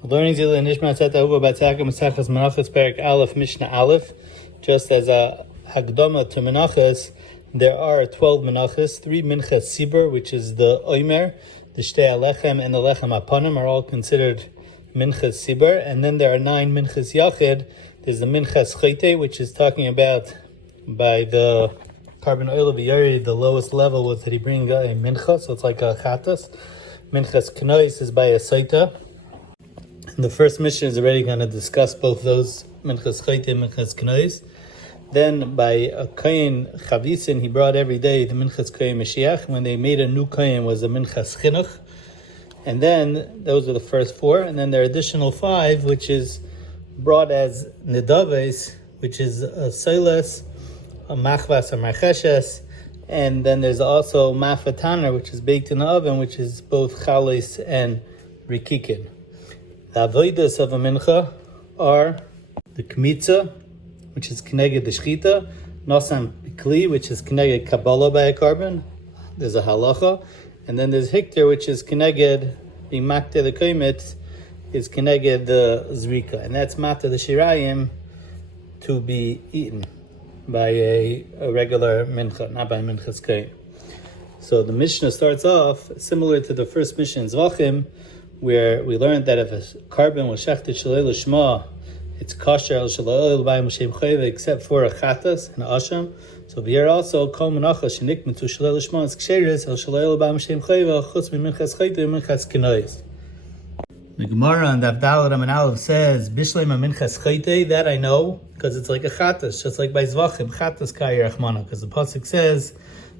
Learning Zila Nishmas Etta Ahuva Batzaka Menachos Menachos Perik Aleph Mishna Aleph. Just as a Hagdama to Menachos, there are 12 Menachos, 3 Minchas Sibur, which is the Omer, the Shtei Alechem, and the Lechem Apanim are all considered Minchas Sibur. And then there are 9 Minchas Yachid. There's the Minchas Chayte, which is talking about by the carbon oil of Yari, the lowest level was that he bring a Mincha, so it's like a Chatas. Minchas Knois is by a Saita. The first mission is already going to discuss both those, Menachos Chayte and Minchas Knois. Then by a Kohen Chavisin, he brought every day the Minchas Kohen Mashiach. When they made a new Kohen was the Minchas Chinuch. And then those are the first 4. And then there are additional 5, which is brought as Nidaves, which is a Seiles, a Machvas, a Marcheshes. And then there's also Mafataner, which is baked in the oven, which is both Chales and Rikikin. The avodas of a mincha are the kmitza, which is keneged the shchita, nosam bikli, which is keneged kabbalah by a carbon. There's a halacha, and then there's hikter, which is keneged being makte the koimet, is keneged the zrika, and that's mata the shirayim to be eaten by a regular mincha, not by minchas kohen. So the Mishnah starts off similar to the first Mishnah in Zvachim, where we learned that if a carbon was shechted shalei l'shma, it's kosher al shalei l'bayim l'shem chayve, except for a chatas and asham. So here also kol menachos shenikmetu shalei l'shma is ksheres al shalei l'bayim l'shem chayve chutz minchas chayte minchas kenois. The Gemara on Daf Daled Amud Aleph says bishleim minchas chayte. That I know because it's like a chatas, just like by zvachim chatas kayir achmana, because the pasuk says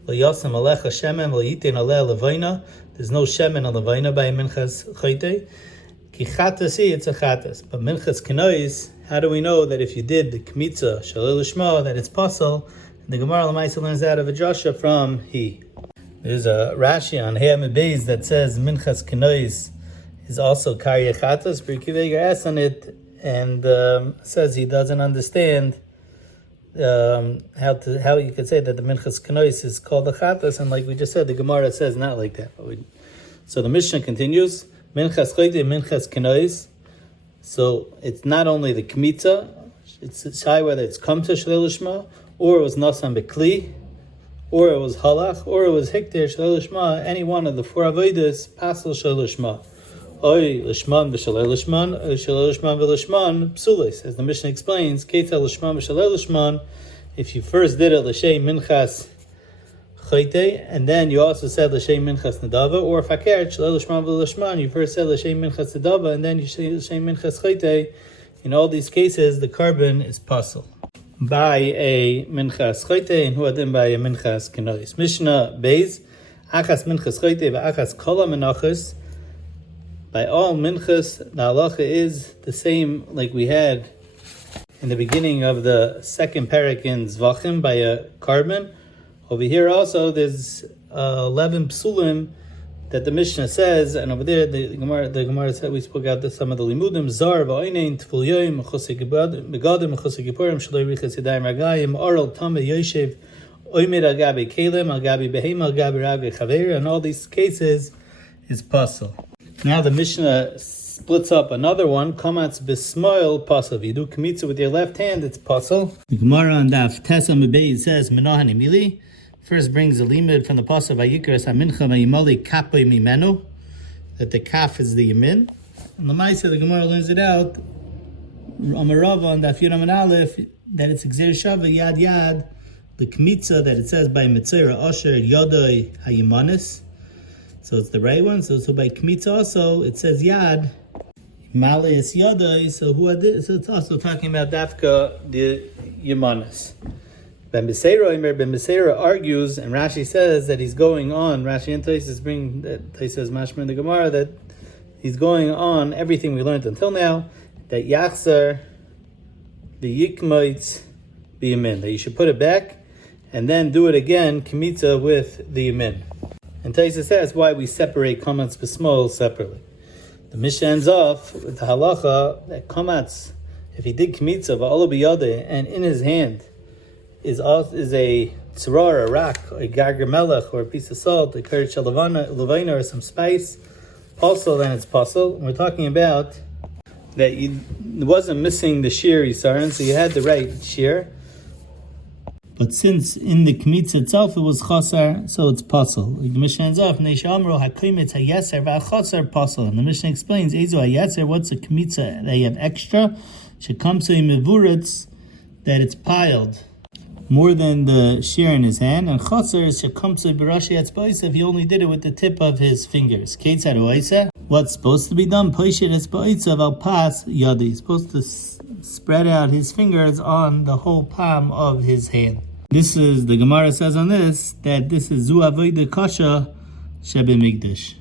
l'yasem alecha shemen l'yitin aleh levayna. There's no shemen on levaina by minchas chayte. Ki chatasi, it's a chatas. But minchas kenois, how do we know that if you did the kmitza shalei l'shma that it's pasul? The Gemara Lamaisa learns that of a drasha from he. There's a Rashi on Hayamid Beis that says minchas kenois is also karya chatas. Berkiveger asks on it and says he doesn't understand how you could say that the minchas kenois is called the chatas, and like we just said, the Gemara says not like that. So the Mishnah continues, minchas chayte, minchas kenois. So it's not only the kmitza, it's shy whether it's come to shalei l'shma, or it was nasan bekli, or it was halach, or it was hikter shalei l'shma. Any one of the 4 avodas pasal shalei l'shma. Oy l'shman v'shalei l'shman, oy shalei l'shman v'l'shman psulis. As the Mishnah explains, keita l'shman v'shalei l'shman. If you first did it l'shem minchas chayte, and then you also said l'shem minchas nedava, or faker shalei l'shman v'l'shman, you first said l'shem minchas nedava, and then you say l'shem minchas chayte. In all these cases, the carbon is pasul by a minchas chayte, and huadim by a minchas kenois. Mishnah Beis, achas minchas chayte v'achas kol menachos. By all minchas, the halacha is the same like we had in the beginning of the second parak in Zvachim by a carbon. Over here also there's 11 psulim that the Mishnah says, and over there the Gemara said, we spoke out some of the limudim, zar v'oinein tful yoyim mechusik begadim mechusik yipurim shaloi richas yadayim ragayim oral tameh yoshev oimed agabi kelim agabi behema agabi ragay chaver, and all these cases is pasul. Now the Mishnah splits up another one. Kamatz b'smoil pasul. If you do kmitza with your left hand, it's pasul. The Gemara on Daf Tesa Mebei says Menachos Emili. First brings the limud from the pasul Vayikras Hamincha Vayimali Kapoi Mimenu, that the kaf is the yamin. And the Maisa, the Gemara learns it out. Amarava on Daf Yud Amud Aleph that it's Gzer Shava Yad Yad. The kmitza that it says by Mitzera Asher Yodoi Hayimanis. So it's the right one. So by kmitza also it says yad, malis yadai. So it's also talking about dafka the yamanis. Ben Beseira argues, and Rashi says that he's going on. Rashi and Taisus bring that Taisus mashmer in the Gemara that he's going on everything we learned until now. That yachzer the yikmoitz the yamin. That you should put it back and then do it again kmitza with the yamin. And Taisa says why we separate kamatz b'smol separately. The Mishnah ends off with the halacha that kamatz, if he did kmitza v'alo b'yadeh, and in his hand is a tzrar, a rock, a garger melech, or a piece of salt, a kiryat levana or some spice, also then it's pasul. We're talking about that you wasn't missing the shear Yisaron, so you had the right shear. But since in the kmitza itself it was chasar, so it's puzzle. Like the Mishnah ends off, Neishamro hakimitz hayaser v'achasar puzzle. And the Mishnah explains, Ezu hayaser, what's a kmitza that you have extra? Shekamso imivuretz, that it's piled more than the shear in his hand. And chasar is shekamso b'rashi etzba'is, if he only did it with the tip of his fingers. Keitzad oisa, what's supposed to be done? Poishet etzba'is al pas yadi. He's supposed to spread out his fingers on the whole palm of his hand. This is, the Gemara says on this, that this is Zu Avodah Kasha Shebe Migdash.